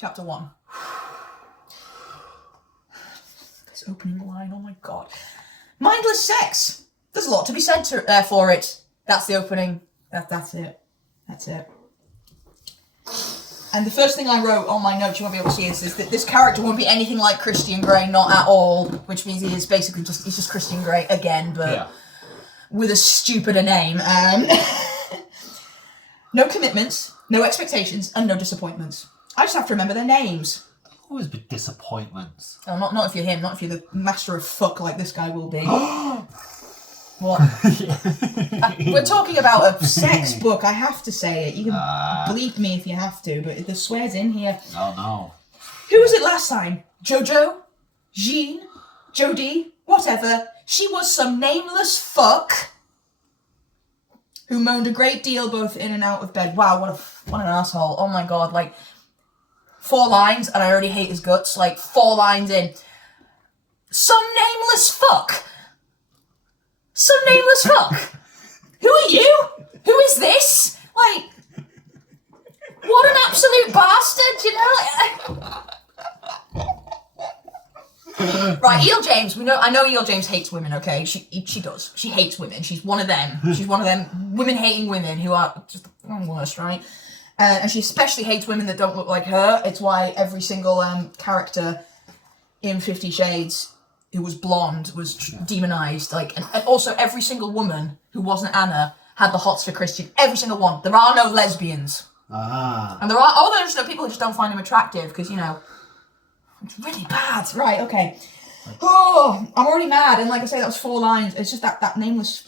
Chapter 1. This opening line, oh my god. Mindless sex! There's a lot to be said for it. That's the opening. That's it. That's it. And the first thing I wrote on my notes, you won't be able to see, is that this character won't be anything like Christian Grey, not at all. Which means he is basically he's just Christian Grey again, but with a stupider name. No commitments, no expectations, and no disappointments. I just have to remember their names. Always be disappointments. Oh, not if you're him, not if you're the master of fuck like this guy will be. What? We're talking about a sex book, I have to say it. You can bleep me if you have to, but the swear's in here. Oh no. Who was it last time? Jojo? Jean? Jodie? Whatever. She was some nameless fuck who moaned a great deal both in and out of bed. Wow, what an asshole. Oh my god, like 4 lines and I already hate his guts. Like 4 lines in. Some nameless fuck. Some nameless fuck. Who are you? Who is this? Like, what an absolute bastard, you know? Right, E.L. James. I know E.L. James hates women. Okay, she does. She hates women. She's one of them. She's one of them women-hating women who are just the worst, right? And she especially hates women that don't look like her. It's why every single character in 50 Shades who was blonde was demonized. Like, and also every single woman who wasn't Anna had the hots for Christian. Every single one. There are no lesbians. And there's no people who just don't find him attractive because, you know, it's really bad. Right, okay. Oh, I'm already mad. And like I say, that was 4 lines. It's just that nameless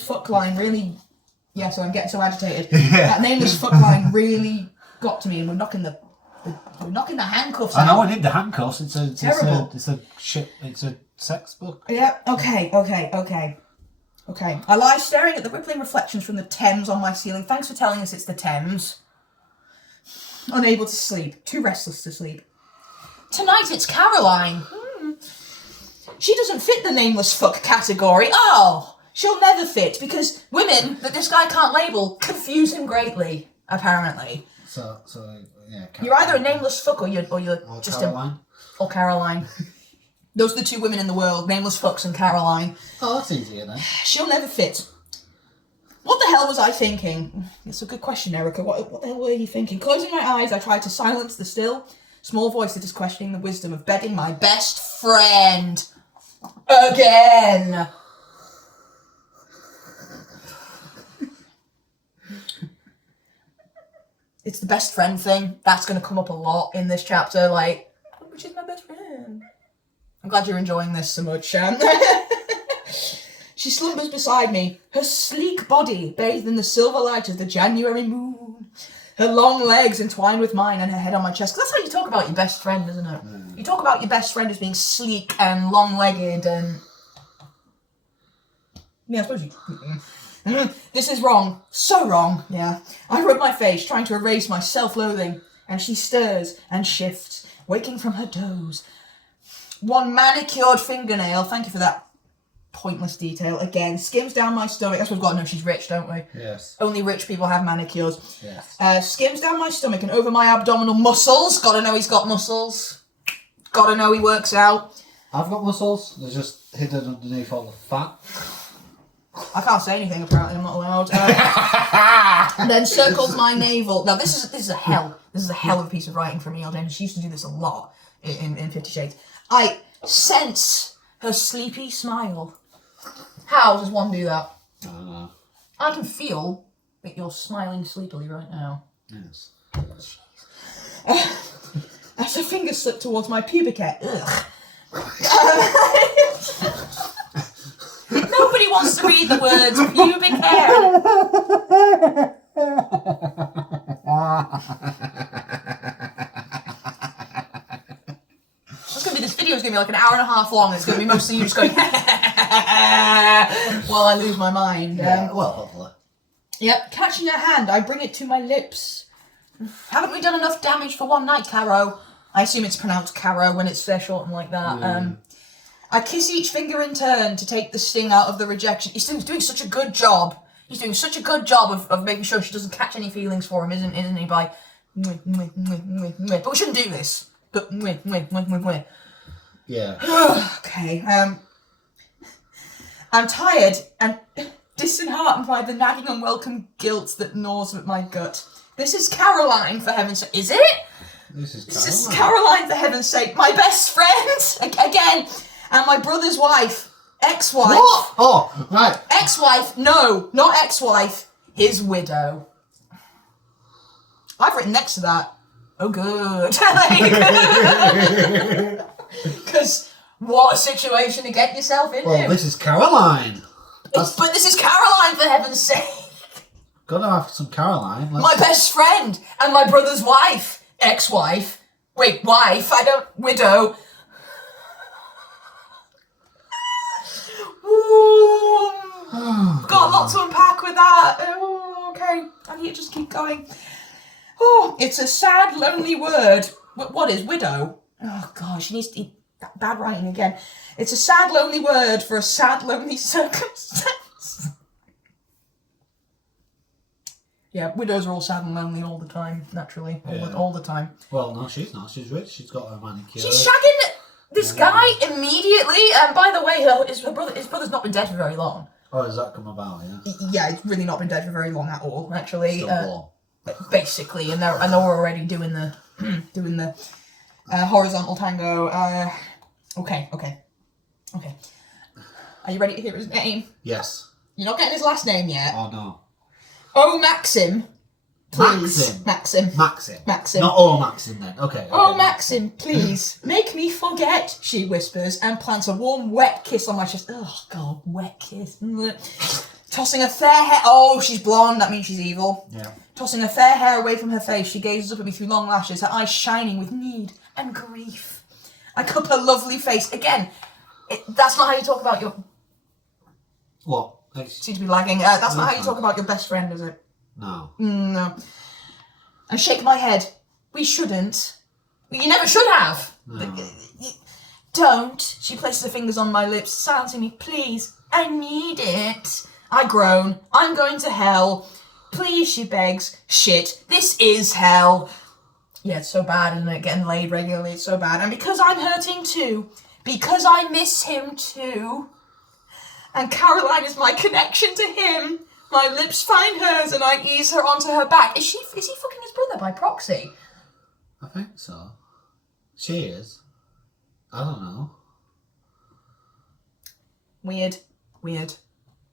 fuck line really... Yeah, so I'm getting so agitated. That nameless fuck line really got to me, and we're knocking the handcuffs out. I know I need the handcuffs. Terrible. It's a sex book. Yeah, okay. I lie staring at the rippling reflections from the Thames on my ceiling. Thanks for telling us it's the Thames. Unable to sleep. Too restless to sleep. Tonight it's Caroline. She doesn't fit the nameless fuck category. Oh! She'll never fit, because women that this guy can't label confuse him greatly, apparently. So yeah. You're either a nameless fuck or you're just Caroline. Or Caroline. Those are the 2 women in the world, nameless fucks and Caroline. Oh, that's easier then. She'll never fit. What the hell was I thinking? It's a good question, Erica. What the hell were you thinking? Closing my eyes, I tried to silence the still, small voice that is questioning the wisdom of bedding my best friend. Again. It's the best friend thing. That's going to come up a lot in this chapter. Like, which is my best friend? I'm glad you're enjoying this so much, Shan. She slumbers beside me, her sleek body bathed in the silver light of the January moon. Her long legs entwined with mine and her head on my chest. 'Cause that's how you talk about your best friend, isn't it? You talk about your best friend as being sleek and long-legged and... Yeah, I suppose you... This is wrong. So wrong. Yeah. I rub my face, trying to erase my self-loathing, and she stirs and shifts, waking from her doze. One manicured fingernail, thank you for that pointless detail, again, skims down my stomach. That's what we've got to know she's rich, don't we? Yes. Only rich people have manicures. Yes. Skims down my stomach and over my abdominal muscles. Gotta know he's got muscles. Gotta know he works out. I've got muscles. They're just hidden underneath all the fat. I can't say anything, apparently. I'm not allowed. And then circles my navel. Now, this is a hell. This is a hell of a piece of writing from E.L. James. She used to do this a lot in 50 Shades. I sense her sleepy smile. How does one do that? I don't know. I can feel that you're smiling sleepily right now. Yes. As her fingers slip towards my pubic hair. Ugh. Nobody wants to read the words pubic hair. This video is going to be like an hour and a half long. It's going to be mostly you just going while I lose my mind. Well, hopefully. Yep, catching her hand, I bring it to my lips. Haven't we done enough damage for one night, Caro? I assume it's pronounced Caro when it's shortened like that. I kiss each finger in turn to take the sting out of the rejection. He's doing such a good job. He's doing such a good job of making sure she doesn't catch any feelings for him, isn't he? By But we shouldn't do this. But Yeah. okay. I'm tired and disheartened by the nagging unwelcome guilt that gnaws at my gut. This is Caroline, for heaven's sake. Is it? This is This is Caroline, for heaven's sake. My best friend, again, and my brother's wife, ex-wife. What? Oh, right. Ex-wife, no, not ex-wife, his widow. I've written next to that, oh good. Because what a situation to get yourself into. Well, this is Caroline. But this is Caroline, for heaven's sake. Gotta have some Caroline. My best friend and my brother's wife, ex-wife. Wait, wife, widow. Ooh, got a lot to unpack with that. Oh, okay, I need to just keep going. Oh, it's a sad, lonely word. What is widow? Oh, God, she needs to eat that bad writing again. It's a sad, lonely word for a sad, lonely circumstance. Yeah, widows are all sad and lonely all the time, naturally. All the time. Well, no, she's not. She's rich. She's got her manicure. She's shagging this guy immediately. And by the way, his brother's not been dead for very long. Oh, has that come about, yeah? Yeah, he's really not been dead for very long at all, actually. Still Basically, and they're already doing the doing the horizontal tango. Okay. Are you ready to hear his name? Yes. You're not getting his last name yet. Oh, no. Oh, Maxim. Please. Maxim. Not oh, Maxim then. Okay. Oh, Maxim, please, make me forget, she whispers, and plants a warm, wet kiss on my chest. Oh, God, wet kiss. Tossing her fair hair... Oh, she's blonde, that means she's evil. Yeah. Tossing her fair hair away from her face, she gazes up at me through long lashes, her eyes shining with need and grief. I cup her lovely face. Again, that's not how you talk about your... What? Seem to be lagging. That's not how you talk about your best friend, is it? No. No. I shake my head. We shouldn't. You never should have. No. Don't. She places her fingers on my lips, silencing me. Please. I need it. I groan. I'm going to hell. Please, she begs. Shit. This is hell. Yeah, it's so bad, isn't it? Getting laid regularly, it's so bad. And because I'm hurting too. Because I miss him too. And Caroline is my connection to him. My lips find hers and I ease her onto her back. Is he fucking his brother by proxy? I think so. She is. I don't know. Weird.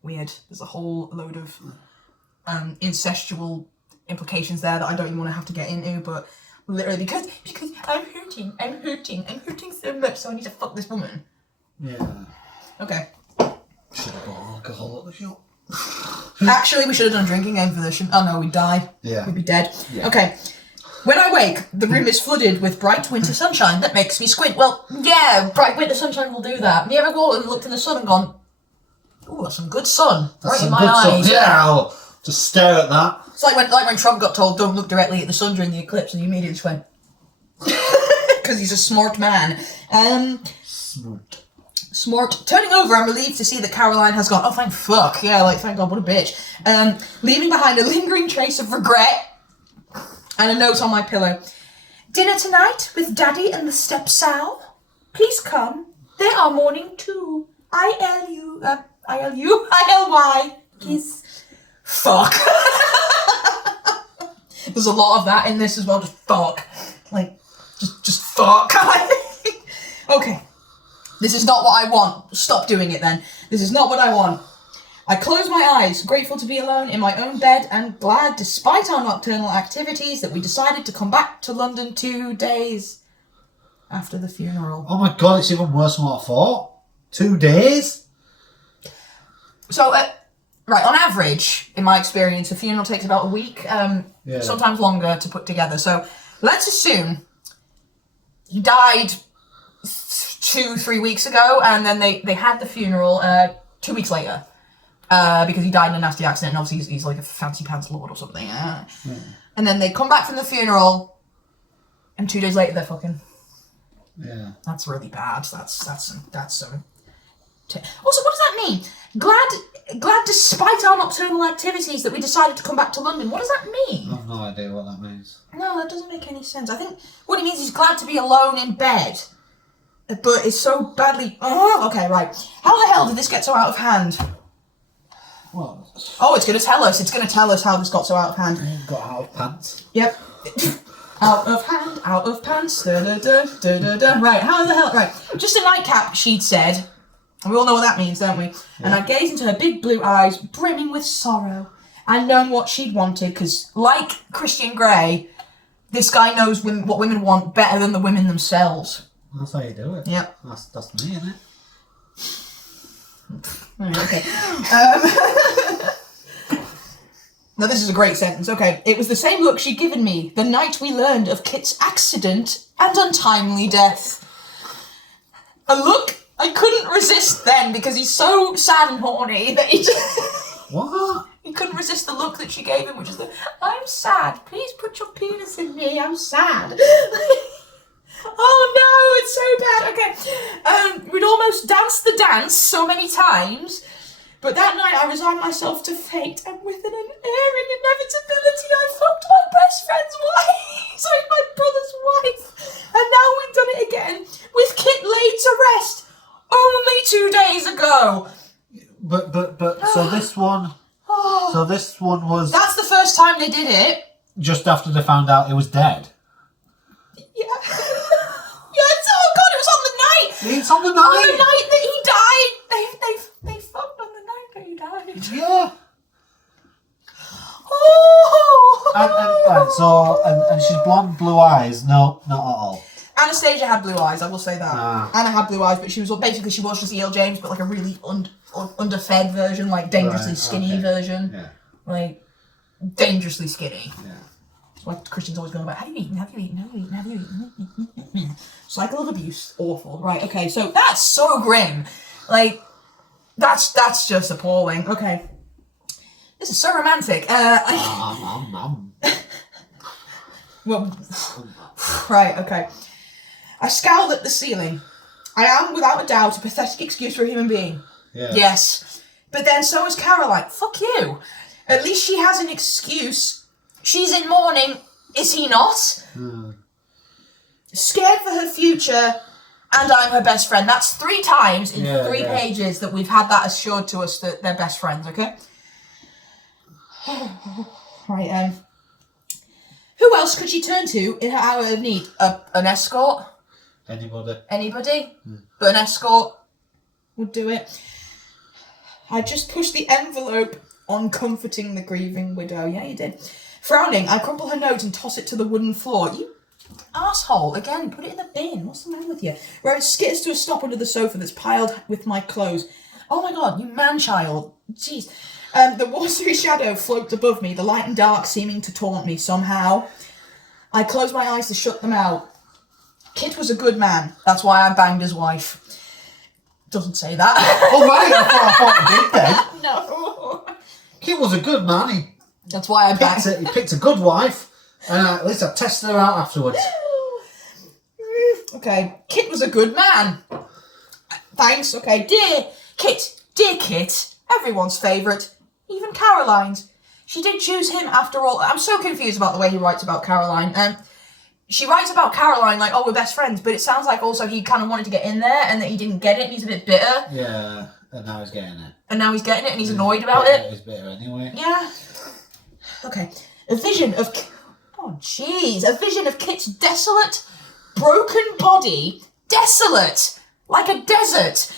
There's a whole load of incestual implications there that I don't even want to have to get into, but literally because I'm hurting so much, so I need to fuck this woman. Yeah. Okay. Should have bought alcohol at the shop. Actually, we should have done a drinking game for this. Oh no, we'd die. Yeah. We'd be dead. Yeah. Okay. When I wake, the room is flooded with bright winter sunshine that makes me squint. Well, yeah, bright winter sunshine will do that. Have you ever gone and looked in the sun and gone, ooh, that's some good sun. Right in my eyes. Yeah, I'll just stare at that. It's like when Trump got told don't look directly at the sun during the eclipse and he immediately just went, because he's a smart man. Smart. Turning over, I'm relieved to see that Caroline has gone, oh, thank fuck. Yeah, like, thank God, what a bitch. Leaving behind a lingering trace of regret and a note on my pillow. Dinner tonight with Daddy and the step-sow. Please come. They are mourning too. I-L-Y. Kiss. Fuck. There's a lot of that in this as well, just fuck. Like, just fuck. Okay. This is not what I want. Stop doing it then. This is not what I want. I close my eyes, grateful to be alone in my own bed and glad, despite our nocturnal activities, that we decided to come back to London 2 days after the funeral. Oh my God, it's even worse than what I thought. 2 days? So, right, on average, in my experience, a funeral takes about a week, sometimes longer to put together. So, let's assume he died 2-3 weeks ago, and then they had the funeral 2 weeks later because he died in a nasty accident, and obviously he's like a fancy pants lord or something. And then they come back from the funeral, and 2 days later they're fucking. Yeah. That's really bad. That's some. Also, what does that mean? Glad despite our nocturnal activities that we decided to come back to London. What does that mean? I have no idea what that means. No, that doesn't make any sense. I think what it means is glad to be alone in bed. But it's so badly... Oh, okay, right. How the hell did this get so out of hand? What? Oh, it's going to tell us. It's going to tell us how this got so out of hand. Got out of pants. Yep. Out of hand, out of pants. Da, da, da, da, da, da. Right, how the hell... Right. Just a nightcap, she'd said. We all know what that means, don't we? Yeah. And I gazed into her big blue eyes, brimming with sorrow, and knowing what she'd wanted, because, like Christian Grey, this guy knows what women want better than the women themselves. That's how you do it. Yep. That's me, isn't it? Right, okay. Now, this is a great sentence. Okay. It was the same look she'd given me the night we learned of Kit's accident and untimely death. A look I couldn't resist then, because he's so sad and horny that he just... What? He couldn't resist the look that she gave him, which is the, I'm sad. Please put your penis in me. I'm sad. Oh no, it's so bad. Okay. We'd almost danced the dance so many times, but that night I resigned myself to fate, and with an unerring inevitability I fucked my best friend's wife. Sorry, my brother's wife. And now we've done it again, with Kit laid to rest only 2 days ago. But so this one was... That's the first time they did it. Just after they found out it was dead. Yeah. Yes, oh god, it was on the night. It's on the night. On the night that he died. They fucked on the night that he died. Yeah. Oh. And she's blonde, blue eyes. No, not at all. Anastasia had blue eyes, I will say that. Ah. Anna had blue eyes, but she was just E.L. James, but like a really underfed version, like dangerously skinny version. Yeah. Like, dangerously skinny. Yeah. That's why Christian's always going about, have you eaten, have you eaten, have you eaten, have you eaten? Cycle of abuse, awful. Right, okay, so that's so grim. Like, that's just appalling. Okay. This is so romantic. Well, right, okay. I scowled at the ceiling. I am, without a doubt, a pathetic excuse for a human being. Yeah. Yes. But then so is Caroline. Fuck you. At least she has an excuse. She's in mourning, is he not? Scared for her future, and I'm her best friend. That's 3 times in 3 pages that we've had that assured to us that they're best friends, okay? Right, who else could she turn to in her hour of need? An escort? Anybody? But an escort would do it. I just pushed the envelope on comforting the grieving widow. Yeah, you did. Frowning, I crumple her note and toss it to the wooden floor. You asshole. Again, put it in the bin. What's the matter with you? Where it skitters to a stop under the sofa that's piled with my clothes. Oh my god, you man-child. Jeez. The watery shadow floats above me, the light and dark seeming to taunt me somehow. I close my eyes to shut them out. Kit was a good man. That's why I banged his wife. Doesn't say that. Oh right, I thought he did then. No. Kit was a good man. That's why I banged. He picked a good wife, and at least I tested her out afterwards. Okay, Kit was a good man. Thanks. Okay, dear Kit, everyone's favourite, even Caroline's. She did choose him after all. I'm so confused about the way he writes about Caroline. She writes about Caroline like, oh, we're best friends, but it sounds like also he kind of wanted to get in there and that he didn't get it and he's a bit bitter. Yeah, and now he's getting it. And he's annoyed about it. He's bitter anyway. Yeah. Okay. A vision of Kit's desolate, broken body, desolate, like a desert.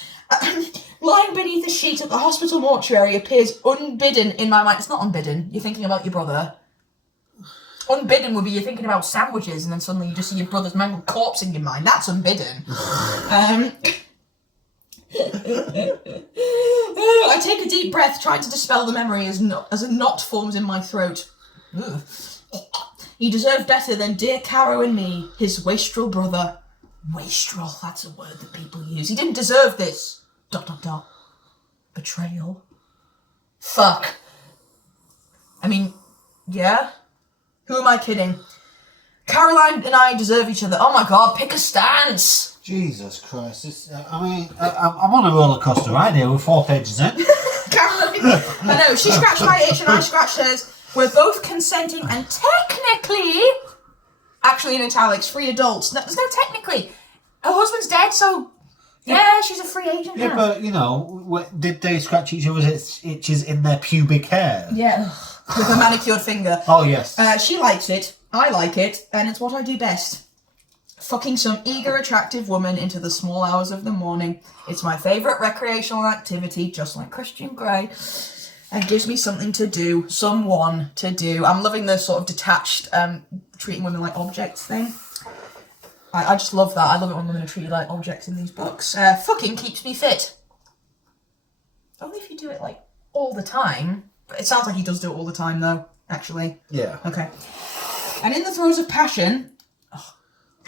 Lying beneath a sheet at the hospital mortuary appears unbidden in my mind. It's not unbidden. You're thinking about your brother. Unbidden would be you're thinking about sandwiches and then suddenly you just see your brother's mangled corpse in your mind. That's unbidden. I take a deep breath, trying to dispel the memory as a knot forms in my throat. Ugh. He deserved better than dear Caro and me, his wastrel brother. Wastrel, that's a word that people use. He didn't deserve this. ... Betrayal. Fuck. I mean, yeah? Who am I kidding? Caroline and I deserve each other. Oh my god, pick a stance. Jesus Christ. I'm on a roller coaster ride here. We're 4 pages in. Caroline, I know, she scratched my itch and I scratched hers. We're both consenting and technically, actually in italics, free adults. No, there's no technically. Her husband's dead, so yeah, she's a free agent Yeah, now. but, you know, did they scratch each other's itches in their pubic hair? Yeah, with a manicured finger. Oh, yes. She likes it, I like it, and it's what I do best. Fucking some eager, attractive woman into the small hours of the morning. It's my favourite recreational activity, just like Christian Grey. And gives me something to do, someone to do. I'm loving the sort of detached, treating women like objects thing. I just love that. I love it when women are treated like objects in these books. Fucking keeps me fit. Only if you do it, like, all the time. But it sounds like he does do it all the time, though, actually. Yeah. Okay. And in the throes of passion...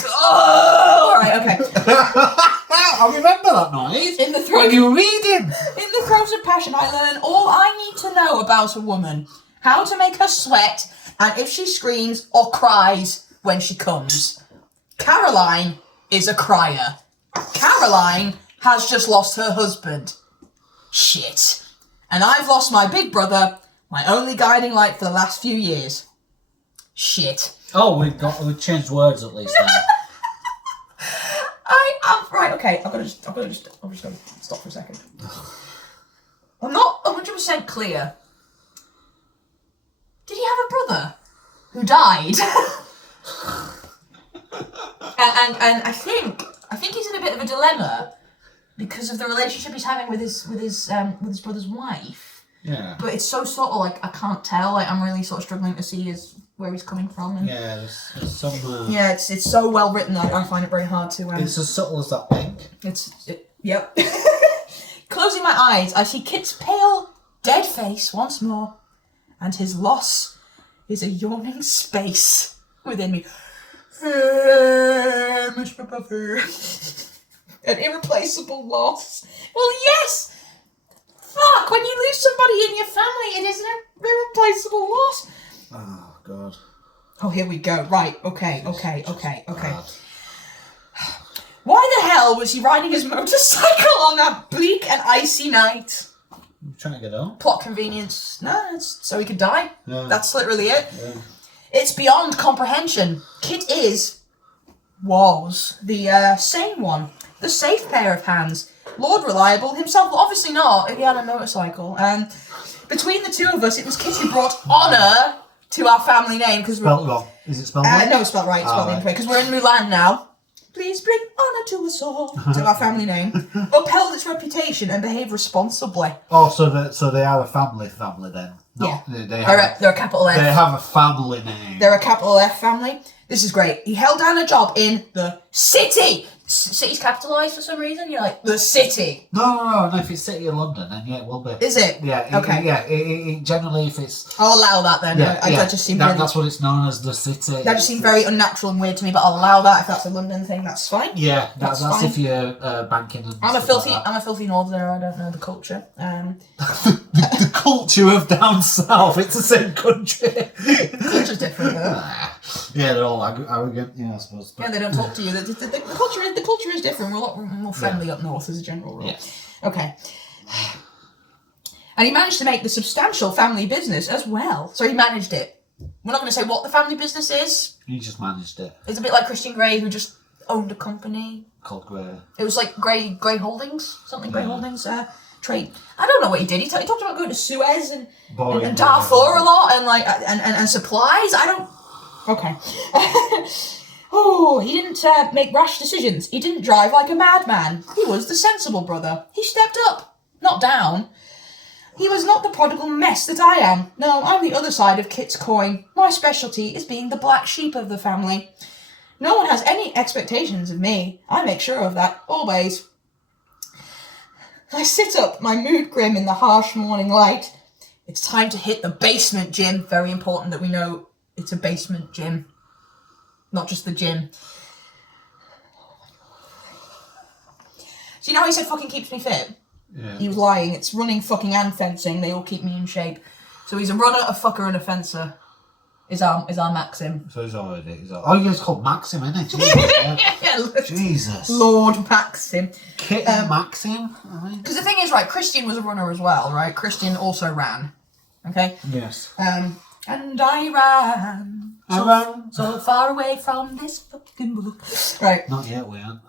Oh, alright, okay. I remember that noise. In the when you were reading. In the throes of passion, I learn all I need to know about a woman. How to make her sweat, and if she screams or cries when she comes. Caroline is a crier. Caroline has just lost her husband. Shit. And I've lost my big brother, my only guiding light for the last few years. Shit. Oh, we've changed words at least now. Right, okay, I'm just gonna stop for a second. I'm not 100% clear. Did he have a brother who died? and I think he's in a bit of a dilemma because of the relationship he's having with his brother's wife. Yeah. But it's so subtle, like I can't tell. Like I'm really sort of struggling to see where he's coming from. And Yeah, there's some... yeah, it's so well written that I find it very hard to... It's as subtle as that pink. Yep. Closing my eyes, I see Kit's pale, dead face once more, and his loss is a yawning space within me. An irreplaceable loss. Well, yes! Fuck, when you lose somebody in your family, it is an irreplaceable loss. Oh, God. Oh, here we go. Right, okay. God. Why the hell was he riding his motorcycle on that bleak and icy night? I'm trying to get on. Plot convenience. No, it's so he could die. Yeah. That's literally it. Yeah. It's beyond comprehension. Kit was the sane one. The safe pair of hands. Lord Reliable himself, well, obviously not, if he had a motorcycle. Between the two of us, it was Kit who brought honour to our family name. Spelled wrong. Is it spelled wrong? No, it's spelled right. It's spelled right. incorrect. Because we're in Mulan now. Please bring honour to us all. To our family name. Upheld its reputation and behaved responsibly. Oh, so they are a family then? Yeah. They're a capital F. They have a family name. They're a capital F family. This is great. He held down a job in the city. City's capitalised for some reason. You're like, the city. No. If it's City of London, then yeah, it will be. Is it? Yeah. Okay. It generally, if it's... I'll allow that then. That just seemed really... That's what it's known as, the city. That just seemed very unnatural and weird to me, but I'll allow that if that's a London thing. That's fine. Yeah, that's fine. if you're banking and I'm a stuff filthy. like that. I'm a filthy northerner. I don't know the culture. The culture of down south. It's the same country. Culture's different though. Yeah, they're all arrogant. Yeah, I suppose. But... Yeah, they don't talk to you. The culture is different. We're a lot more friendly up north as a general rule. Yeah. Okay. And he managed to make the substantial family business as well. So he managed it. We're not going to say what the family business is. He just managed it. It's a bit like Christian Grey, who just owned a company. Called Grey. It was like Grey Holdings, something Grey Holdings trade. I don't know what he did. He talked about going to Suez and Darfur a lot and supplies. I don't. Okay. Oh, he didn't make rash decisions. He didn't drive like a madman. He was the sensible brother. He stepped up, not down. He was not the prodigal mess that I am. No, I'm the other side of Kit's coin. My specialty is being the black sheep of the family. No one has any expectations of me. I make sure of that, always. I sit up, my mood grim in the harsh morning light. It's time to hit the basement, Jim. Very important that we know it's a basement gym. Not just the gym. So you know how he said fucking keeps me fit? Yeah. He was lying. It's running, fucking and fencing. They all keep me in shape. So he's a runner, a fucker and a fencer. is our maxim. So he's already. Oh, yeah, it's called Maxim, isn't it? Jesus. Yeah. Jesus. Lord Maxim. Kitten Maxim. Because the thing is, right, Christian was a runner as well, right? Christian also ran. Okay? Yes. And I ran. So far away from this fucking book. Right. Not yet, we aren't.